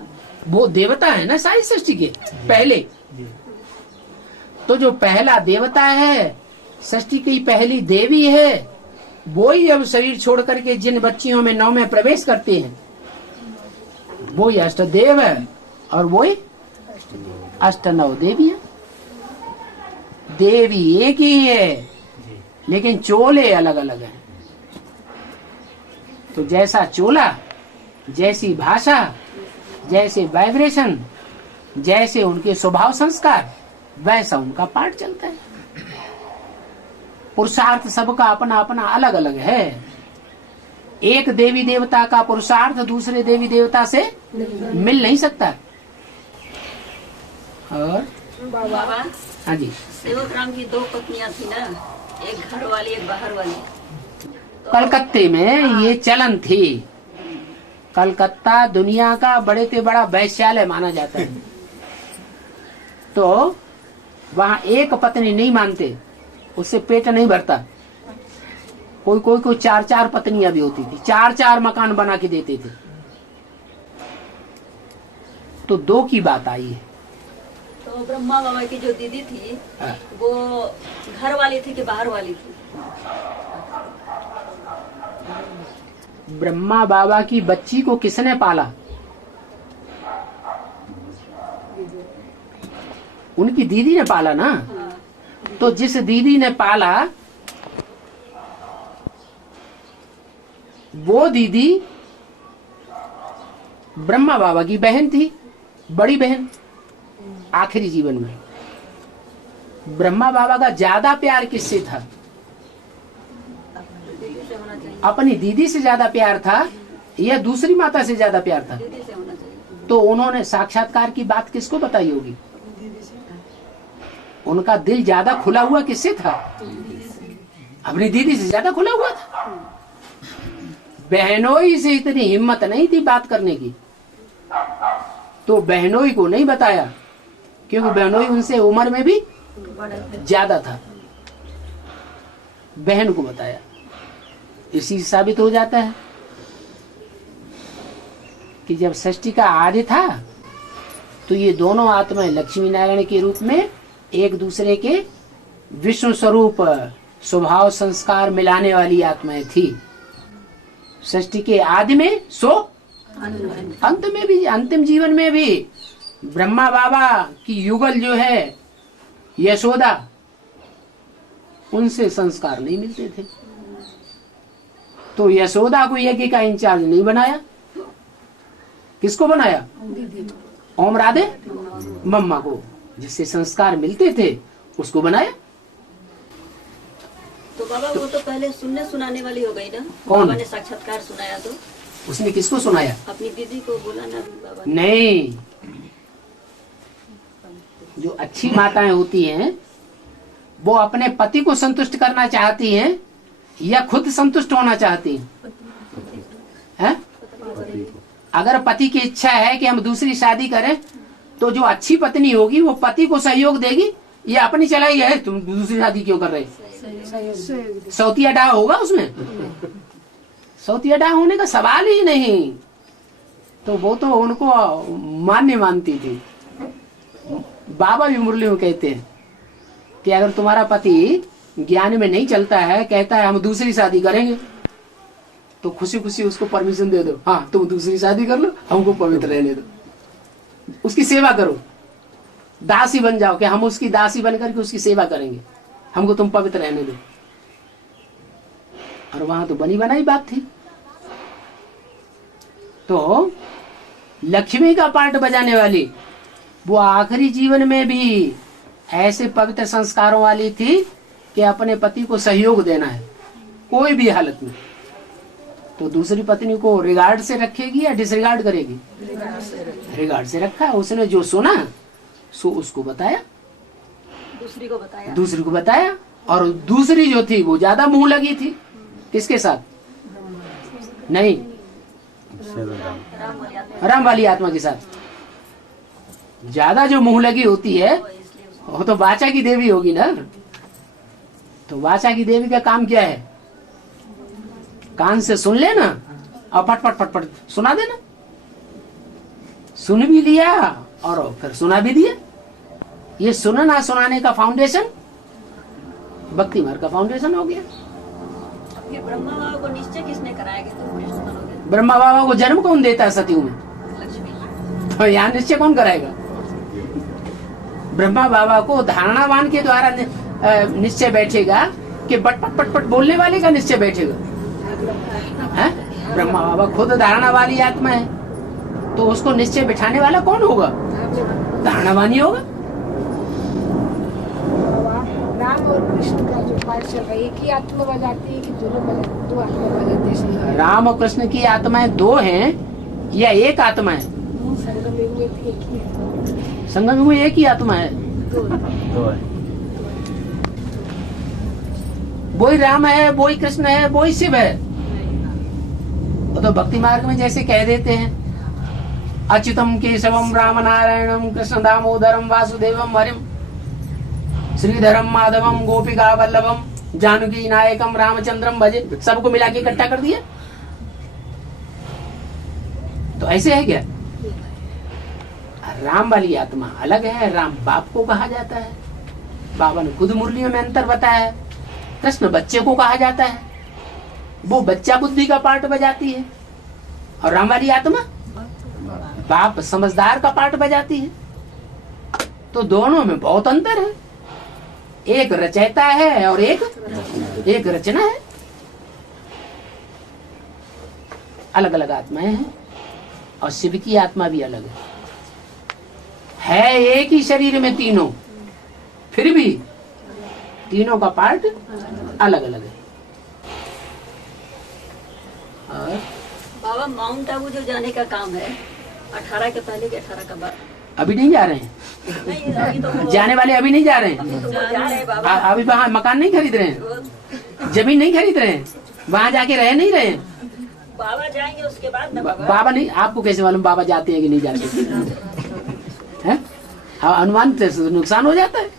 वो देवता है ना सारी सृष्टि के पहले। तो जो पहला देवता है, सृष्टि की पहली देवी है, वो ही अब शरीर छोड़ करके जिन बच्चियों में 9 में प्रवेश करते हैं वो ही अष्टदेव है, और वो ही अष्ट 9 देवी है। देवी एक ही है, लेकिन चोले अलग अलग हैं। तो जैसा चोला जैसी भाषा, जैसे वाइब्रेशन, जैसे उनके स्वभाव संस्कार, वैसा उनका पाठ चलता है। पुरुषार्थ सबका अपना अपना अलग अलग है। एक देवी देवता का पुरुषार्थ दूसरे देवी देवता से मिल नहीं सकता। और बाबा, हाँ जी, सेवक राम की 2 पत्नियां थी ना, एक घर वाली एक बाहर वाली। कलकत्ते में ये चलन थी। कलकत्ता दुनिया का बड़े से बड़ा वैश्यालय माना जाता है। तो वहाँ एक पत्नी नहीं मानते, उससे पेट नहीं भरता। कोई 4-4 पत्नियां भी होती थी, 4-4 मकान बना के देते थे। तो 2 की बात आई है। तो ब्रह्मा बाबा की जो दीदी थी वो घर वाली थी कि बाहर वाली थी? ब्रह्मा बाबा की बच्ची को किसने पाला? उनकी दीदी ने पाला ना। तो जिस दीदी ने पाला वो दीदी ब्रह्मा बाबा की बहन थी, बड़ी बहन। आखिरी जीवन में ब्रह्मा बाबा का ज्यादा प्यार किससे था? अपनी दीदी से ज्यादा प्यार था या दूसरी माता से ज्यादा प्यार था? तो उन्होंने साक्षात्कार की बात किसको बताई होगी? उनका दिल ज्यादा खुला हुआ किससे था? अपनी दीदी से ज्यादा खुला हुआ था। बहनोई से इतनी हिम्मत नहीं थी बात करने की, तो बहनोई को नहीं बताया, क्योंकि बहनोई उनसे उम्र में भी ज्यादा था। बहन को बताया। इसी से साबित हो जाता है कि जब सृष्टि का आदि था तो ये दोनों आत्माएं लक्ष्मी नारायण के रूप में एक दूसरे के विष्णु स्वरूप स्वभाव संस्कार मिलाने वाली आत्माएं थी। सृष्टि के आदि में सो अंत में भी, अंतिम जीवन में भी ब्रह्मा बाबा की युगल जो है यशोदा, उनसे संस्कार नहीं मिलते थे। तो यशोदा को यज्ञ का इंचार्ज नहीं बनाया। किसको बनाया? ओम राधे मम्मा को, जिससे संस्कार मिलते थे उसको बनाया। तो बाबा वो तो पहले सुनने सुनाने वाली हो गई ना। कौन? बाबा ने साक्षात्कार सुनाया तो उसने किसको सुनाया? अपनी दीदी को बोला ना बाबा ने। नहीं, जो अच्छी माताएं होती हैं वो अपने पति को संतुष्ट करना चाहती हैं या खुद संतुष्ट होना चाहती हैं? अगर पति की इच्छा है कि हम दूसरी शादी करें तो जो अच्छी पत्नी होगी वो पति को सहयोग देगी या अपनी चलाई है तुम दूसरी शादी क्यों कर रहे? सौतिया डाह होगा उसमें? सौतिया डाह होने का सवाल ही नहीं। तो वो तो उनको मान्य मानती थी। बाबा भी मुरली में कहते हैं कि अगर तुम्हारा पति ज्ञान में नहीं चलता है, कहता है हम दूसरी शादी करेंगे, तो खुशी खुशी उसको परमिशन दे दो। हाँ तुम दूसरी शादी कर लो, हमको पवित्र रहने दो, उसकी सेवा करो, दासी बन जाओ कि हम उसकी दासी बन करके उसकी सेवा करेंगे, हमको तुम पवित्र रहने दो। और वहां तो बनी बनाई बात थी। तो लक्ष्मी का पार्ट बजाने वाली वो आखिरी जीवन में भी ऐसे पवित्र संस्कारों वाली थी कि अपने पति को सहयोग देना है कोई भी हालत में। तो दूसरी पत्नी को रिगार्ड से रखेगी या डिसरिगार्ड करेगी? रिगार्ड से रखा। उसने जो सुना सो उसको बताया, दूसरी को बताया। और दूसरी जो थी वो ज्यादा मुंह लगी थी। किसके साथ? नहीं, राम वाली आत्मा के साथ। ज्यादा जो मुंह लगी होती है वो तो वाचा की देवी होगी ना। तो वाचा की देवी का काम क्या है? कान से सुन लेना और पट पट पट पट सुना देना। सुन भी लिया और फिर सुना भी दिया। ये सुनना सुनाने का फाउंडेशन भक्ति मार्ग का फाउंडेशन हो गया। फिर ब्रह्मा बाबा को निश्चय किसने कराया कि तुम कृष्ण बनोगे? ब्रह्मा बाबा को जन्म कौन देता है सतयुग में? लक्ष्मी। तो यहाँ निश्चय कौन कराएगा? ब्रह्मा बाबा को धारणावान के द्वारा निश्चय बैठेगा कि बट पट पट पट बोलने वाले का निश्चय बैठेगा? है? ब्रह्मा बाबा खुद धारणा वाली आत्मा है, तो उसको निश्चय बिठाने वाला कौन होगा? धारणावानी होगा। राम और कृष्ण का जो पाठ चल रहा है, एक ही आत्मा बजाती है कि दोनों दो आत्मा बजाती है? राम और कृष्ण की आत्माएं दो हैं या एक आत्मा है? संगम युग में भी एक ही है। संगम युग में एक ही आत्मा है। वही राम है, वही कृष्ण है, वही शिव है। वो तो भक्ति मार्ग में जैसे कह देते हैं, अच्युतम केशवम राम नारायणम कृष्ण दामोदरम वासुदेवम हरिम श्रीधरम माधवम गोपिका वल्लभम जानकी नायकम रामचंद्रम भजे, सबको मिला के इकट्ठा कर दिया। तो ऐसे है क्या? राम वाली आत्मा अलग है, राम बाप को कहा जाता है, बाबा ने खुद मुरलियों में अंतर बताया है। कृष्ण बच्चे को कहा जाता है, वो बच्चा बुद्धि का पार्ट बजाती है, और राम वाली आत्मा बाप समझदार का पार्ट बजाती है। तो दोनों में बहुत अंतर है, एक रचयिता है और एक रचना है। अलग अलग आत्माएं हैं, और शिव की आत्मा भी अलग है एक ही शरीर में तीनों, फिर भी तीनों का पार्ट अलग अलग है। और बाबा माउंट आबू जो जाने का काम है, 18 के पहले के 18 का बाद? अभी नहीं जा रहे हैं। नहीं, अभी तो जाने वाले अभी नहीं जा रहे हैं। तो जा रहे हैं बाबा। अभी वहाँ मकान नहीं खरीद रहे हैं, जमीन नहीं खरीद रहे हैं, वहाँ जाके रह नहीं रहे हैं। बाबा जाएंगे उसके बाद ना बाबा। बाबा नहीं, आपको कैसे मालूम बाबा जाते हैं कि नहीं जाते हैं? अनुमान से नुकसान हो जाता है,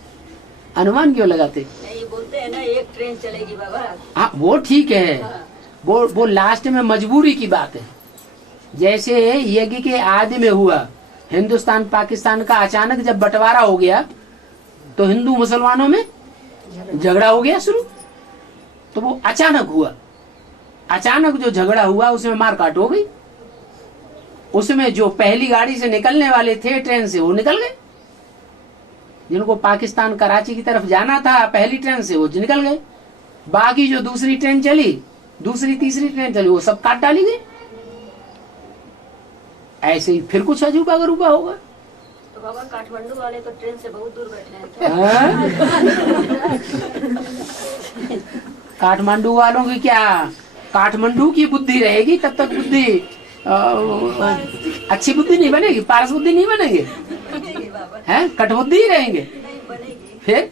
अनुमान क्यों लगाते? नहीं, बोलते हैं ना एक ट्रेन चलेगी बाबा। हाँ, वो ठीक है, वो लास्ट में मजबूरी की बात है। जैसे यज्ञ के आदि में हुआ, हिंदुस्तान पाकिस्तान का अचानक जब बंटवारा हो गया, तो हिंदू मुसलमानों में झगड़ा हो गया शुरू। तो वो अचानक हुआ, अचानक जो झगड़ा हुआ उसमें मारकाट हो गई। उसमें जो पहली गाड़ी से निकलने वाले थे ट्रेन से, वो निकल गए। जिनको पाकिस्तान कराची की तरफ जाना था पहली ट्रेन से, वो निकल गए। बाकी जो दूसरी ट्रेन चली, दूसरी तीसरी ट्रेन चली, वो सब काट डाली गई। ऐसे ही फिर कुछ अजूबा गरूबा होगा। तो बाबा काठमांडू वाले तो ट्रेन से बहुत दूर बैठे हैं। काठमांडू वालों की क्या, काठमांडू की बुद्धि रहेगी तब तक बुद्धि अच्छी बुद्धि नहीं बनेगी, पारस बुद्धि नहीं बनेगी, है कटबुद्धि ही रहेंगे। फिर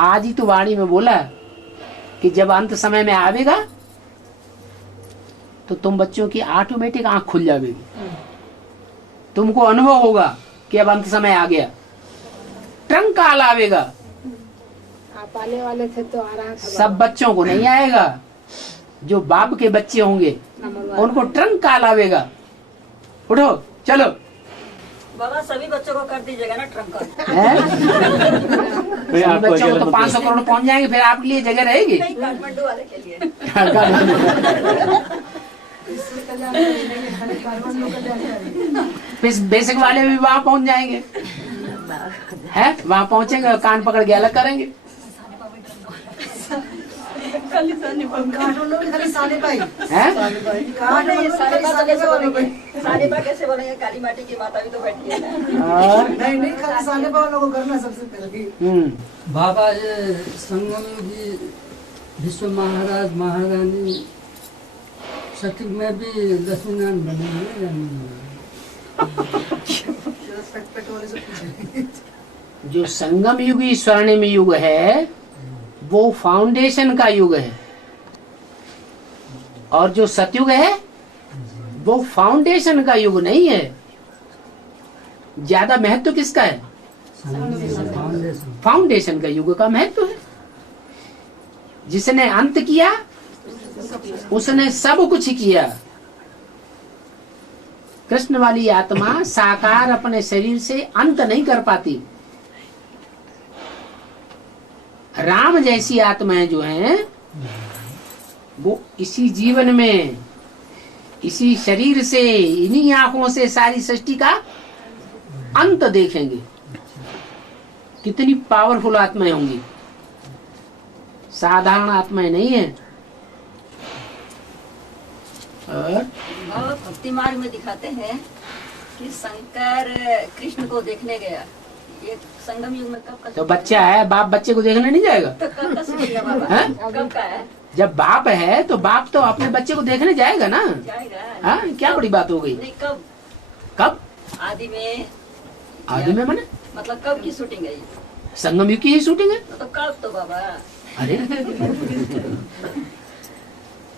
आज ही तो वाणी में बोला कि जब अंत समय में आवेगा तो तुम बच्चों की ऑटोमेटिक आंख खुल जाएगी, तुमको अनुभव होगा कि अब अंत समय आ गया। ट्रंक काल आवेगा, आप आने वाले थे तो आ रहा था। सब बच्चों को नहीं आएगा, जो बाप के बच्चे होंगे उनको ट्रंक काल आवेगा। उठो चलो बाबा, सभी बच्चों को कर दीजिएगा ना ट्रंक काल। सभी बच्चों को तो 500 करोड़ पहुंच जाएंगे, फिर आपके लिए जगह रहेगी? नहीं, काठमांडू वाले के लिए। बेसिक वाले भी वहाँ पहुंच जाएंगे, है वहाँ पहुंचेंगे और कान पकड़ के अलग करेंगे। कैसे बोलेंगे? काली माटी की माता भी तो बैठी है। नहीं खाली साले वालों को करना सबसे पहले। बाबा ये संगम युगी विश्व महाराज महारानी सती में भी लक्ष्मीनारायण बने। जो संगम युगी स्वर्णिम युग है वो फाउंडेशन का युग है, और जो सतयुग है वो फाउंडेशन का युग नहीं है। ज्यादा महत्व किसका है? फाउंडेशन का युग का महत्व है। जिसने अंत किया उसने सब कुछ किया। कृष्ण वाली आत्मा साकार अपने शरीर से अंत नहीं कर पाती। राम जैसी आत्माएं जो हैं वो इसी जीवन में, इसी शरीर से, इन्हीं आंखों से सारी सृष्टि का अंत देखेंगे। कितनी पावरफुल आत्माएं होंगी, साधारण आत्माएं नहीं है। और भक्ति मार्ग में दिखाते हैं कि शंकर कृष्ण को देखने गया। ये संगम युग में कब का? तो बच्चा है, बाप बच्चे को देखने नहीं जाएगा? तो कब का सुनिएगा बाबा? हैं? कब का है? जब बाप है तो बाप तो अपने बच्चे को देखने जाएगा ना। जाएगा। हाँ, क्या बड़ी बात हो गई? नहीं, कब? कब? आदि में। आदि में माने मतलब कब की शूटिंग है ये? संगम युग की ही शूटिंग है। तो कब तो बाबा? अरे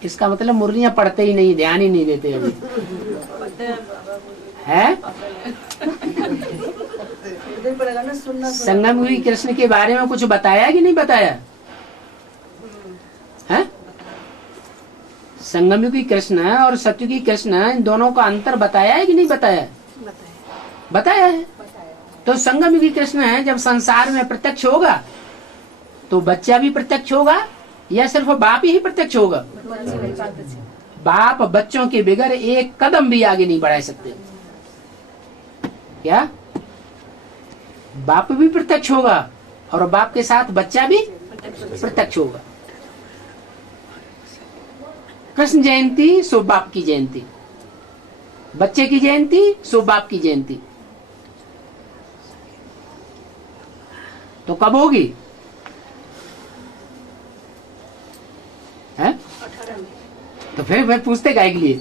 इसका मतलब मुरलियां पढ़ते ही नहीं, ध्यान ही नहीं देते अभी है। संगम युगी कृष्ण के बारे में कुछ बताया कि नहीं बताया है? संगम युगी कृष्ण और सतयुगी कृष्ण, इन दोनों का अंतर बताया है कि नहीं बताया? बताया है। तो संगम युगी कृष्ण है, जब संसार में प्रत्यक्ष होगा तो बच्चा भी प्रत्यक्ष होगा या सिर्फ बाप ही प्रत्यक्ष होगा? बाप बच्चों के बगैर एक कदम भी आगे नहीं बढ़ा सकते। क्या? बाप भी प्रत्यक्ष होगा और बाप के साथ बच्चा भी प्रत्यक्ष होगा। कृष्ण जयंती सो बाप की जयंती, बच्चे की जयंती सो बाप की जयंती। तो कब होगी? है? तो फिर पूछते काहे के लिए?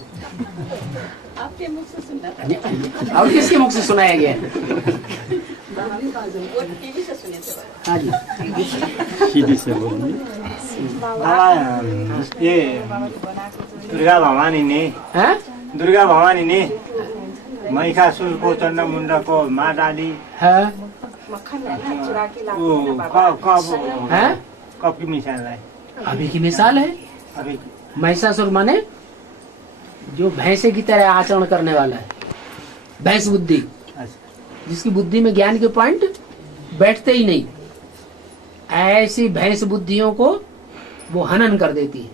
आपके मुख से सुना और किसके मुख से सुनाया गया? वो टीवी से सुने थे बाबा। हाँ जी, सीधी से बोलिए। ये दुर्गा भवानी ने हैं? दुर्गा भवानी ने महिषासुर को चंड मुंडा को मार डाली। है? वो कब हैं? कब की मिसाल है? अभी की मिसाल है। अभी महिषासुर माने जो भैंसे की तरह आचरण करने वाला है, भैंस बुद्धि, जिसकी बुद्धि में ज्ञान के पॉइंट बैठते ही नहीं, ऐसी भैंस बुद्धियों को वो हनन कर देती है।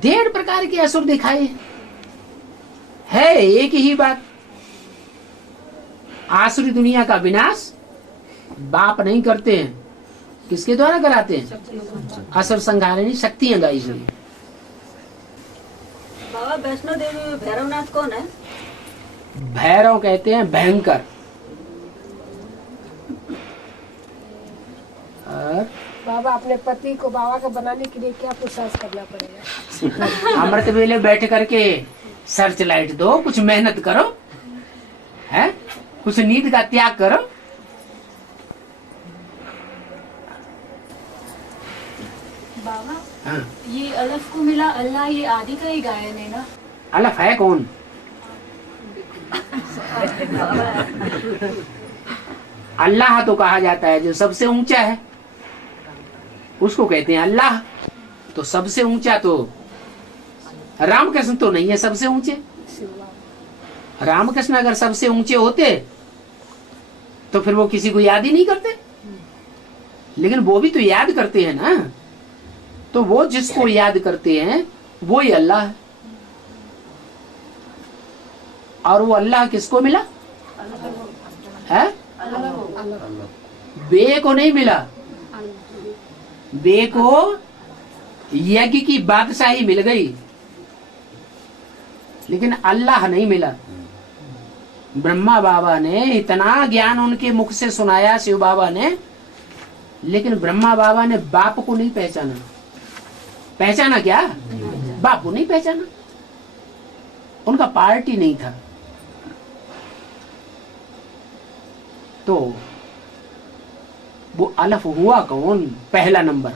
1.5 प्रकार के असुर दिखाए है, एक ही बात। आसुरी दुनिया का विनाश बाप नहीं करते हैं, किसके द्वारा कराते हैं? असुर संहारिणी शक्तियां गाई सब। बाबा वैष्णो देवी में भैरवनाथ कौन है? भैरव कहते हैं भयंकर। और बाबा अपने पति को बाबा का बनाने के लिए क्या पुरुषार्थ करना पड़ेगा? अमृत वेले बैठ करके सर्च लाइट दो, कुछ मेहनत करो, है कुछ नींद का त्याग करो। बाबा हाँ। ये अलफ को मिला अल्लाह, ये आदि का ही गायन है ना? अलफ है कौन? अल्लाह तो कहा जाता है जो सबसे ऊंचा है, उसको कहते हैं अल्लाह। तो सबसे ऊंचा तो रामकृष्ण तो नहीं है सबसे ऊंचे। रामकृष्ण अगर सबसे ऊंचे होते तो फिर वो किसी को याद ही नहीं करते, लेकिन वो भी तो याद करते हैं ना। तो वो जिसको याद करते हैं वो ही अल्लाह है। और वो अल्लाह किसको मिला है? बे को नहीं मिला, बे को यज्ञ की बादशाही मिल गई, लेकिन अल्लाह नहीं मिला। ब्रह्मा बाबा ने इतना ज्ञान उनके मुख से सुनाया, शिव बाबा ने, लेकिन ब्रह्मा बाबा ने बाप को नहीं पहचाना। पहचाना क्या? बाप को नहीं पहचाना, उनका पार्टी नहीं था। तो वो अलफ हुआ कौन? पहला नंबर,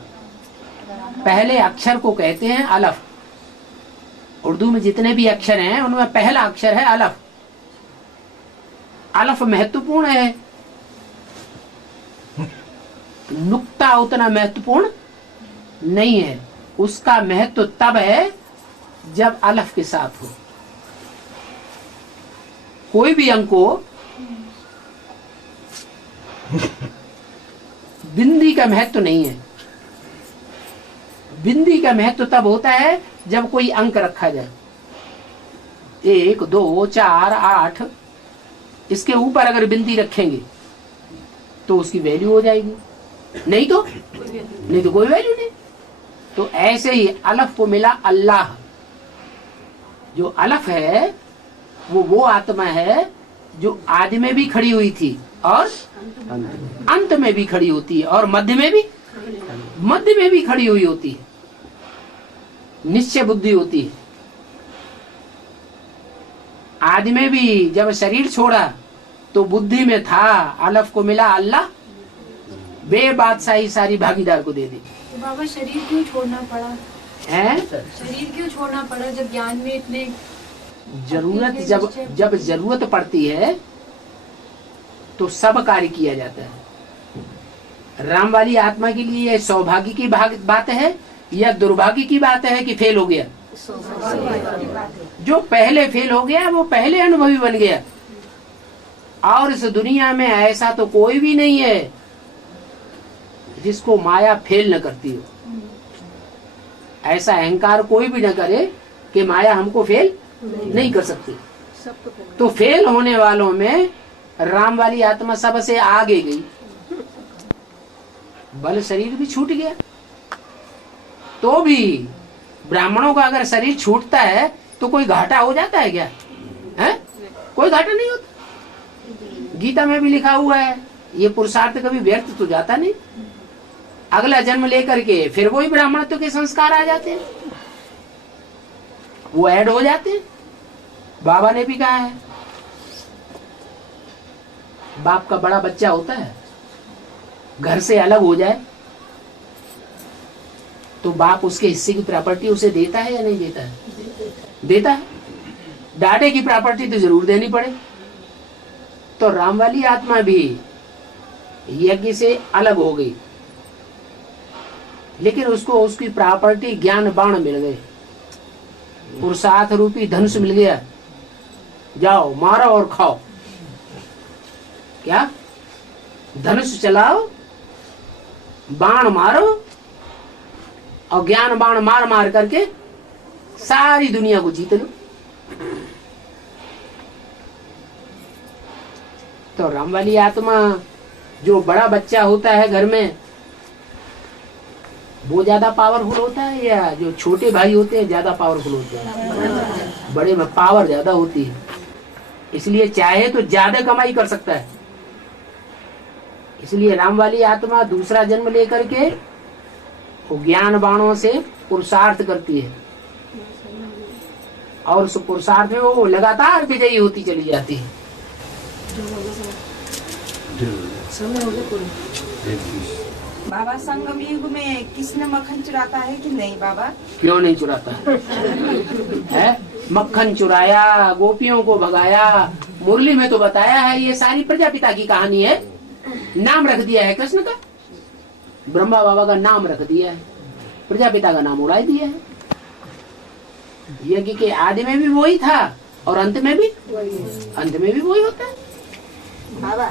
पहले अक्षर को कहते हैं अलफ। उर्दू में जितने भी अक्षर हैं उनमें पहला अक्षर है अलफ। अलफ महत्वपूर्ण है, नुक्ता उतना महत्वपूर्ण नहीं है। उसका महत्व तब है जब अलफ के साथ हो। कोई भी अंक को बिंदी का महत्व नहीं है। बिंदी का महत्व तब होता है जब कोई अंक रखा जाए, 1, 2, 4, 8, इसके ऊपर अगर बिंदी रखेंगे तो उसकी वैल्यू हो जाएगी, नहीं तो कोई वैल्यू नहीं। तो ऐसे ही अलफ को मिला अल्लाह, जो अलफ है वो आत्मा है जो आदि में भी खड़ी हुई थी और अंत में भी खड़ी होती है और मध्य में भी खड़ी हुई होती है, निश्चय बुद्धि होती है। आदि में भी जब शरीर छोड़ा तो बुद्धि में था, अलफ को मिला अल्लाह, बे बादशाही सारी भागीदार को दे दी। तो बाबा शरीर क्यों छोड़ना पड़ा है? शरीर क्यों छोड़ना पड़ा जब ज्ञान में इतने जरूरत जब जरूरत पड़ती है तो सब कार्य किया जाता है। राम वाली आत्मा के लिए यह सौभाग्य की बात है या दुर्भाग्य की बात है कि फेल हो गया? जो पहले फेल हो गया वो पहले अनुभवी बन गया। और इस दुनिया में ऐसा तो कोई भी नहीं है जिसको माया फेल न करती हो। ऐसा अहंकार कोई भी न करे कि माया हमको फेल नहीं कर सकती। तो फेल होने वालों में राम वाली आत्मा सबसे आगे गई। बल शरीर भी छूट गया तो भी ब्राह्मणों का अगर शरीर छूटता है तो कोई घाटा हो जाता है क्या? है? कोई घाटा नहीं होता। गीता में भी लिखा हुआ है ये पुरुषार्थ कभी व्यर्थ तो जाता नहीं। अगला जन्म लेकर के फिर वही ब्राह्मणत्व के संस्कार आ जाते हैं, वो ऐड हो जाते हैं। बाबा ने भी कहा है बाप का बड़ा बच्चा होता है, घर से अलग हो जाए तो बाप उसके हिस्से की प्रॉपर्टी उसे देता है या नहीं देता है? देता है। डाटे की प्रॉपर्टी तो जरूर देनी पड़े। तो राम वाली आत्मा भी यज्ञ से अलग हो गई, लेकिन उसको उसकी प्रॉपर्टी ज्ञान बाण मिल गए, पुरुषार्थ रूपी धनुष मिल गया। जाओ मारो और खाओ। क्या? धनुष चलाओ, बाण मारो और ज्ञान बाण मार मार करके सारी दुनिया को जीत लो। तो राम वाली आत्मा जो बड़ा बच्चा होता है घर में वो ज्यादा पावरफुल होता है या जो छोटे भाई होते हैं ज्यादा पावरफुल होते हैं? बड़े में पावर ज्यादा होती है, इसलिए चाहे तो ज्यादा कमाई कर सकता है। इसलिए राम वाली आत्मा दूसरा जन्म लेकर के वो ज्ञान बाणों से पुरुषार्थ करती है और उस पुरुषार्थ में वो लगातार विजयी होती चली जाती है। बाबा संगम युग में किसने मक्खन चुराता है कि नहीं बाबा? क्यों नहीं चुराता है? मक्खन चुराया, गोपियों को भगाया। मुरली में तो बताया है ये सारी प्रजापिता की कहानी है। नाम रख दिया है कृष्ण का, ब्रह्मा बाबा का नाम रख दिया है, प्रजापिता का नाम उड़ा दिया है। यज्ञ के आदि में भी वही था और अंत में भी वही होता है। बाबा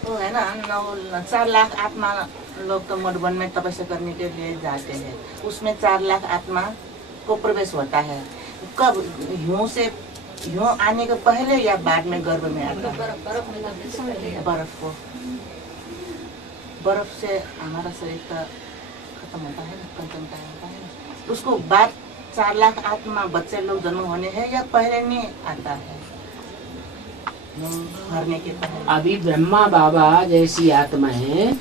तो है ना 4 लाख आत्मा लोग तो मधुबन में तपस्या करने के लिए जाते हैं, उसमें 4 लाख आत्मा को प्रवेश होता है। कब यूं आने के पहले या बाद में गर्भ में आता है? बर्फ से हमारा शरीर का खत्म होता है, कंचनता होता है। उसको बाद 4 लाख आत्मा बच्चे लोग जन्म होने हैं या पहले नहीं आता है? मरने के पहले। अभी ब्रह्मा बाबा जैसी आत्मा है,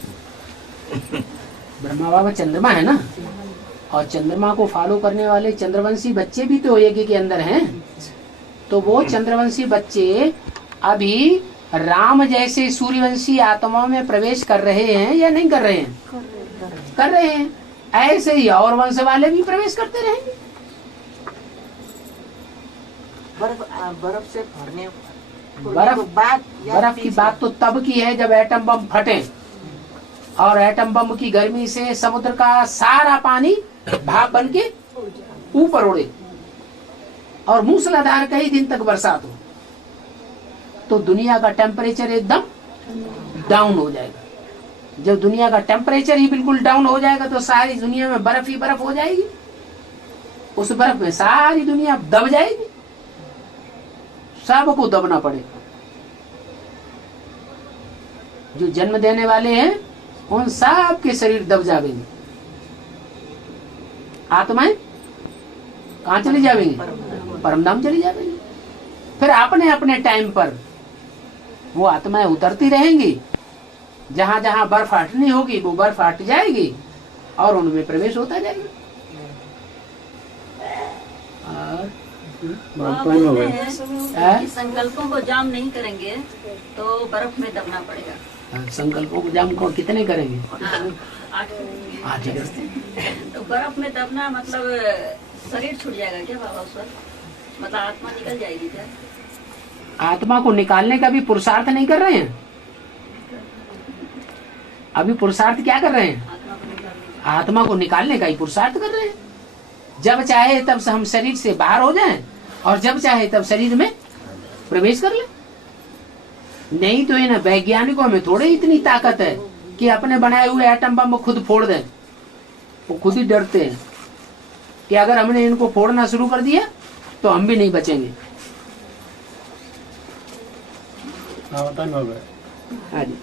ब्रह्मा बाबा चंद्रमा है ना, और चंद्रमा को फॉलो करने वाले चंद्रवंशी बच्चे भी तो यज्ञ के अंदर हैं। तो वो चंद्रवंशी बच्चे अभी राम जैसे सूर्यवंशी आत्माओं में प्रवेश कर रहे हैं या नहीं कर रहे हैं? कर रहे हैं। ऐसे ही और वंश वाले भी प्रवेश करते रहेंगे। बर्फ से भरने बर्फ की बात तो तब की है जब एटम बम फटे और एटम बम की गर्मी से समुद्र का सारा पानी भाप बन के ऊपर उड़े और मूसलाधार कई दिन तक बरसात हो, तो दुनिया का टेम्परेचर एकदम डाउन हो जाएगा। जब दुनिया का टेम्परेचर ही बिल्कुल डाउन हो जाएगा तो सारी दुनिया में बर्फ ही बर्फ हो जाएगी। उस बर्फ में सारी दुनिया दब जाएगी, सबको दबना पड़ेगा। जो जन्म देने वाले हैं उन सब के शरीर दब जाएंगे, आत्माएं कहाँ चली जाएंगी? परमधाम चली जाएगी। फिर अपने अपने टाइम पर वो आत्माएं उतरती रहेंगी, जहां जहां बर्फ हटनी होगी वो बर्फ हट जाएगी और उनमें प्रवेश होता जाएगा। और बोलते हैं कि संकल्पों को जाम नहीं करेंगे तो बर्फ में दबना पड़ेगा। संकल्पों को जाम को कितने करेंगे? 8 तो बर्फ में दबना मतलब शरीर छूट जाएगा क्या बाबा उस वक्त? मतलब आत्मा निकल जाएगी क्या? आत्मा को निकालने का भी पुरुषार्थ नहीं कर रहे हैं। अभी पुरुषार्थ क्या कर रहे हैं? आत्मा को निकालने का ही पुरुषार्थ कर रहे हैं। जब चाहे तब हम शरीर से बाहर हो जाएं और जब चाहे तब शरीर में प्रवेश कर लें। नहीं तो इन वैज्ञानिकों में थोड़ी इतनी ताकत है कि अपने बनाए हुए एटम बम को खुद फोड़ दें। वो खुद ही डरते हैं कि अगर हमने इनको फोड़ना शुरू कर दिया तो हम भी नहीं बचेंगे। हाँ जी।